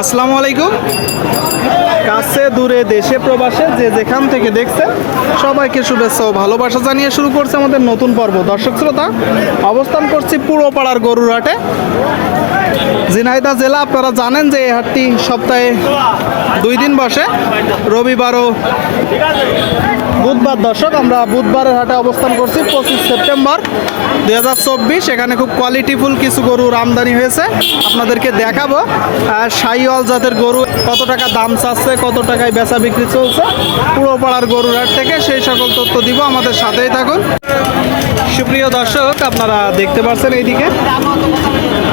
আসসালামু আলাইকুম। কাছে দূরে দেশে প্রবাসে যে যেখান থেকে দেখছে সবাইকে শুভেচ্ছা ও ভালোবাসা জানিয়ে শুরু করছে আমাদের নতুন পর্ব। দর্শক শ্রোতা, অবস্থান করছি পুরোপাড়ার গরুর ঝিনাইদহ জেলা, আপনারা জানেন যে এই হাটটি সপ্তাহে দুই দিন বসে। রবিবার ও বুধবার দর্শক, আমরা বুধবারের হাটে অবস্থান করছি, পঁচিশ সেপ্টেম্বর দুই হাজার চব্বিশ। এখানে খুব কোয়ালিটিফুল কিছু গরুর আমদানি হয়েছে, আপনাদেরকে দেখাবো। আর সাইওয়াল জাতের গরু কত টাকা দাম চাচ্ছে, কত টাকায় বেচা বিক্রি চলছে পুরো পাড়ার গরুর হাট থেকে সেই সকল তথ্য দিব, আমাদের সাথেই থাকুন। সুপ্রিয় দর্শক, আপনারা দেখতে পাচ্ছেন এইদিকে।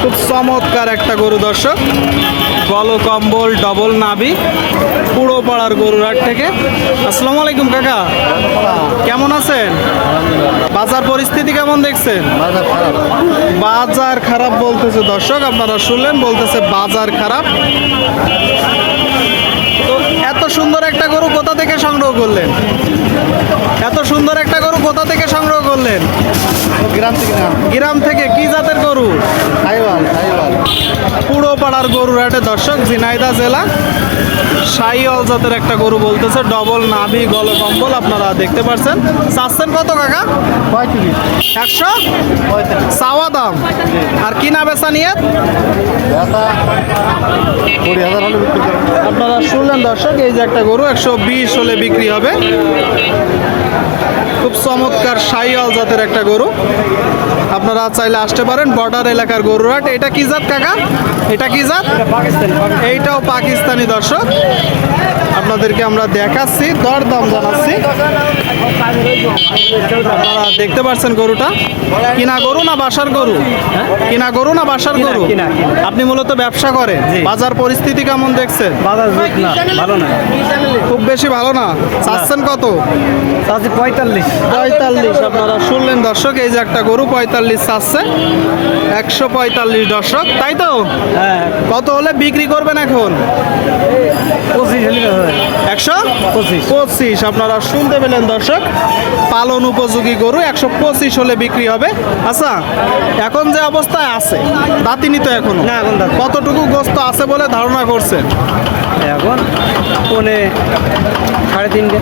খুব চমৎকার একটা গরু দর্শক। গল কম্বল ডবল নাবি পুরো পাড়ার গরুর হাট থেকে। আসসালামু আলাইকুম কাকা। কেমন আছেন? বাজার পরিস্থিতি কেমন দেখছেন? বাজার খারাপ। বলতেছে দর্শক আপনারা শুনলেন বলতেছে বাজার খারাপ। এত সুন্দর একটা গরু কোথা থেকে সংগ্রহ করলেন? এত সুন্দর একটা গরু কোথা থেকে সংগ্রহ করলেন? গ্রাম থেকে না? গ্রাম থেকে কি জাতের গরু? হাইওয়াল হাইওয়াল। পুরো পাড়ার গরুর হাটে দর্শক ঝিনাইদা জেলা। সাইওয়াল জাতের একটা গরু বলতেছে, ডবল নাভি গল কম্বল, আপনারা দেখতে পাচ্ছেন চাচ্ছেন কত কাকা? পঁয়ত্রিশ একশো? চাওয়া দাম। আর কিনা বেচা নিয়ে আপনারা শুনলেন দর্শক, এই যে একটা গরু, একশো বিশ হলে বিক্রি হবে। খুব চমৎকার সাইওয়াল জাতের একটা গরু। আপনারা চাইলে আসতে পারেন বর্ডার এলাকার গরুরাট এটা কি জাত কাকা? এটা কি জাত? এইটাও পাকিস্তানি দর্শক। আপনাদেরকে আমরা দেখাচ্ছি দর দাম জানাচ্ছি। আপনারা দেখতে পাচ্ছেন গরুটা? কিনা গরু না বাসার গরু? কিনা গরু না বাসার গরু। আপনি মূলত ব্যবসা করেন? বাজার পরিস্থিতি কেমন দেখছেন? বাজার না ভালো না। খুব বেশি ভালো না? চাচ্ছেন কত? পঁয়তাল্লিশ। পঁয়তাল্লিশ আপনারা শুনলেন দর্শক এই যে একটা গরু পঁয়তাল্লিশ চাচ্ছে একশো পঁয়তাল্লিশ দর্শক তাই তো? হ্যাঁ। কত হলে বিক্রি করবেন এখন? একশো? পঁচিশ। আপনারা শুনতে পেলেন দর্শক। পালন উপযোগী গরু একশো পঁচিশ হলে বিক্রি হবে। আচ্ছা এখন যে অবস্থায় আছে দাঁতিনি তো এখনও। কতটুকু গোস্ত আছে বলে ধারণা করছেন? এখন পনে সাড়ে তিনটে।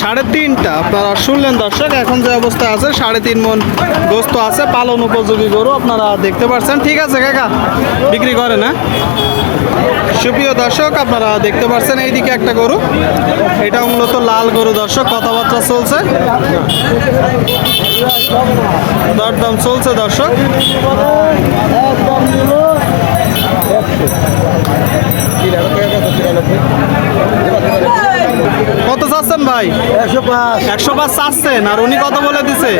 সাড়ে তিনটা, আপনারা শুনলেন দর্শক, এখন যে অবস্থা আছে, সাড়ে তিন মন গোস্ত আছে, পালন উপযোগী গরু আপনারা দেখতে পাচ্ছেন ঠিক আছে, কাকা, বিক্রি করেন হ্যাঁ? সুপ্রিয় দর্শক, আপনারা দেখতে পাচ্ছেন এইদিকে একটা গরু। এটা মূলত লাল গরু দর্শক, কথাবার্তা চলছে। দরদাম চলছে দর্শক। কত চাচ্ছেন ভাই? একশো পাঁচ। একশো পাঁচ চাচ্ছেন আর উনি কত বলে দিছে?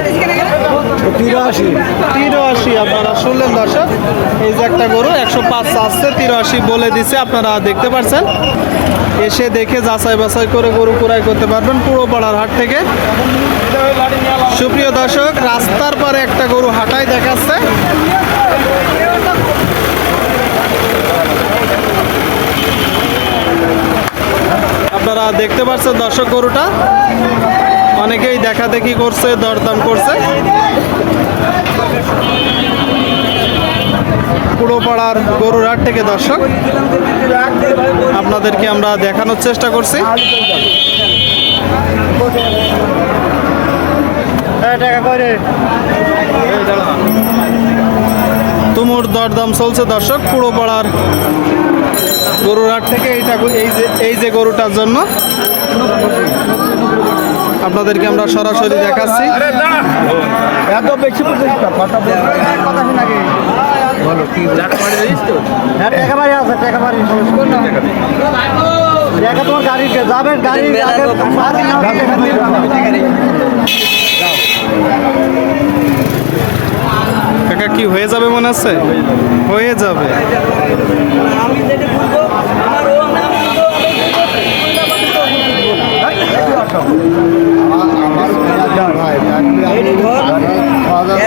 তিরাশি। তিরাশি আপনারা শুনলেন দর্শক? এই যে একটা গরু একশো পাঁচ চাচ্ছে তিরাশি বলে দিছে আপনারা দেখতে পাচ্ছেন এসে দেখে যাচাই বাছাই করে গরু ক্রয় করতে পারবেন পুরো পাড়ার হাট থেকে। সুপ্রিয় দর্শক রাস্তার পরে একটা গরু হাঁটাই দেখাচ্ছে। আপনারা দেখতে পাচ্ছেন দর্শক গরুটা। অনেকেই দেখা দেখি করছে দরদাম করছে। পুরো পাড়ার গরুর হাট থেকে দর্শক আপনাদেরকে আমরা দেখানোর চেষ্টা করছি। টাকা করে তুমুর দরদাম চলছে দর্শক পুরো পাড়ার গরুর হাট থেকে এইটা এই যে এই যে গরুটার জন্য আপনাদেরকে আমরা সরাসরি দেখাচ্ছি এত বেশি কথা কি হয়ে যাবে মনে আছে? হয়ে যাবে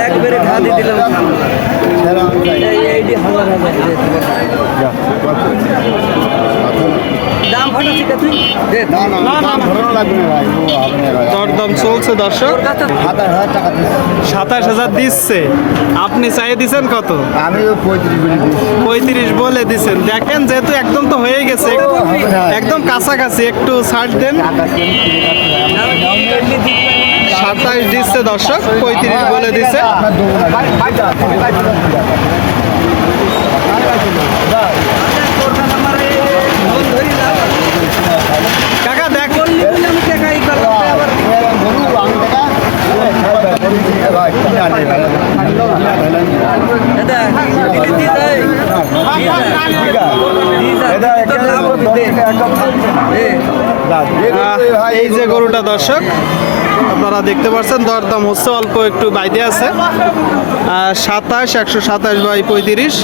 একবারে খাদি দিলাম এই এইটি হাজার হাজার দাম ফাটা টিকা তুই দে না না না না ধরো লাগবে না ভাই ও হবে না ভাই দরদাম চলছে দর্শক। সাতাশ হাজার দিচ্ছি। আপনি চাইয়ে দিছেন কত? আমি পঁয়ত্রিশ বলে দিচ্ছি। পঁয়ত্রিশ বলে দিছেন দেখেন যেহেতু একদম তো হয়ে গেছে একদম কাছাকাছি একটু ছাড় দেন। সাতাশ দিচ্ছে দর্শক পঁয়ত্রিশ বলে দিচ্ছে আপনার দেবো না ভাই ভাই কাকা দেখ আমি টাকা ই করলাম আবার গরু আমি টাকা ভাই কিনে আনবে ভাই দাদা দিদি দি দেয় এটা একটা আহ, এই যে গরুটা দর্শক, আপনারা দেখতে পাচ্ছেন, দরদাম হচ্ছে অল্প একটু বাইদে আছে। সাতাশ, একশো সাতাশ বাই পঁয়ত্রিশ।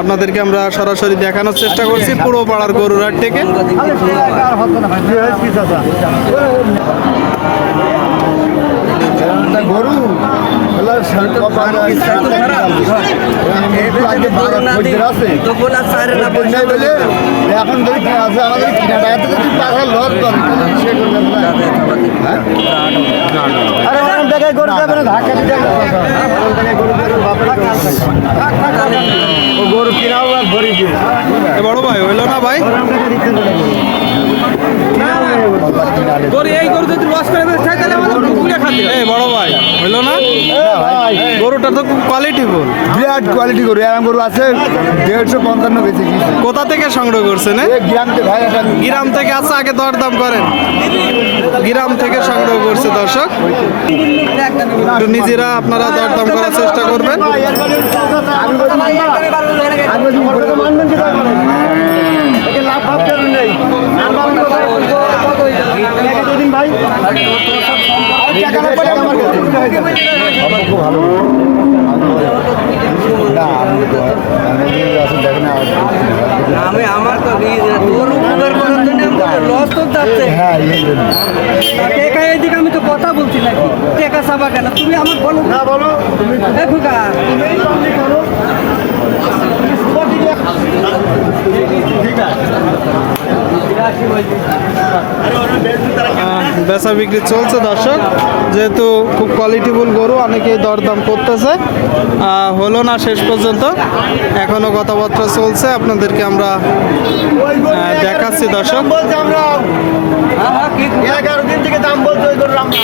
আপনাদেরকে আমরা সরাসরি দেখানোর চেষ্টা করছি পুরো পাড়ার গরুর হাট থেকে গরু এখন যদি আছে আমাদের কিনা টাকা থেকে তুই পাখা লস করে সে করবে না। আরে ওরকম জায়গায় গরু যাবে না ধাক্কা দিতে হবে। ওরকম জায়গায় গরু যাবে না, বাপরে কাজ থাকে। ও গরু কিনাও আর ভরি দিয়ে বড় ভাই হইল না ভাই গরু এই গরু যদি লস করে তাহলে এই বড় ভাই হইল না? গরুটা তো খুব কোয়ালিটি বিরাট কোয়ালিটি গরু এরকম গরু আছে দেড়শো পঞ্চান্ন বেশি কোথা থেকে সংগ্রহ করছেন গ্রাম থেকে আছে আগে দরদাম করেন। গ্রাম থেকে সংগ্রহ করছে দর্শক। একটু নিজেরা আপনারা দরদাম করার চেষ্টা করবেন। লাভ ভাবতে নেই। ভাই। আমি তো আমি আমার তো তোর উপকার করার জন্য লস তো যাচ্ছে হ্যাঁ টেকা এদিকে আমি তো কথা বলছি নাকি? টেকা সাবা কেন? তুমি আমার বলো। না বলো। আহ, বেচা বিক্রি চলছে দর্শক। যেহেতু খুব কোয়ালিটিফুল গরু অনেকেই দরদাম করতেছে। হলো না শেষ পর্যন্ত। এখনও কথাবার্তা চলছে আপনাদেরকে আমরা দেখাচ্ছি দর্শক। হ্যাঁ হ্যাঁ এগারো দিন থেকে দাম বলছো ওই গরুর আমরা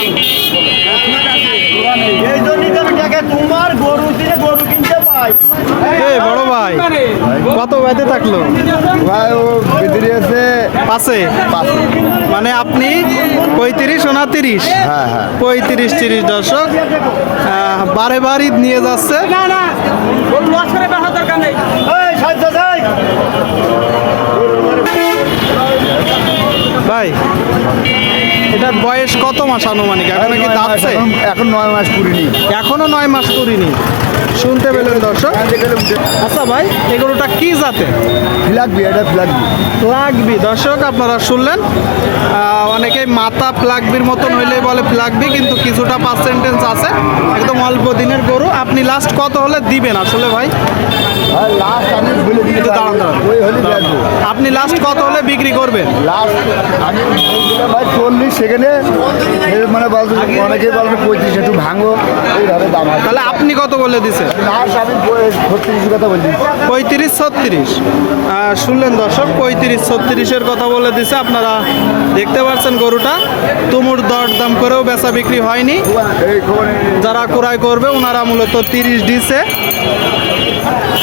এই জন্যই তো আমি টাকা তোমার গরু দিয়ে গরু এই বড় ভাই? কত বেঁধে থাকল? ভাই ও ভিতরে আছে। পাশে? মানে আপনি পঁয়ত্রিশ ওনা তিরিশ হ্যাঁ হ্যাঁ। পঁয়ত্রিশ তিরিশ দর্শক বারে বাড়ি নিয়ে যাচ্ছে। না না। দরকার নেই। এই সাজ্জা যাই ভাই এটার বয়স কত মাস আনুমানিক? এখন কি দাঁতছে? এখন- এখন নয় মাস পুরিনি এখনও নয় মাস করিনি শুনতে পেলেন দর্শক। আচ্ছা ভাই এগুলোটা কি জাতে লাগবি এটা ফ্ল্যাগবি লাগবি। দর্শক আপনারা শুনলেন অনেকে অনেকেই মাথা প্লাগবির মতন হইলেই বলে প্লাগবি কিন্তু কিছুটা পার্সেন্টেজ আছে। একদম অল্প দিনের গরু। আপনি লাস্ট কত হলে দিবেন আসলে ভাই? লাস্ট আমি বলে দিতে একটু দাঁড়ান, দাঁড়ান। আপনি লাস্ট কত হলে বিক্রি করবেন? লাস্ট আমি ভাই চল্লিশ সেকেন্ডে মানে পঁয়ত্রিশ একটু ভাঙো এইভাবে দাম আছে। তাহলে আপনি কত বলে দিছেন? লাস্ট আমি ছত্রিশ কথা বলছি। পঁয়ত্রিশ ছত্রিশ। শুনলেন দর্শক পঁয়ত্রিশ ছত্রিশের কথা বলে দিছে। আপনারা দেখতে পাচ্ছেন গরুটা। তুমুর দর দাম করেও বেচা বিক্রি হয়নি। যারা ক্রয় করবে ওনারা মূলত তিরিশ দিছে।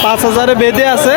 পাঁচ হাজারে বেঁধে আছে।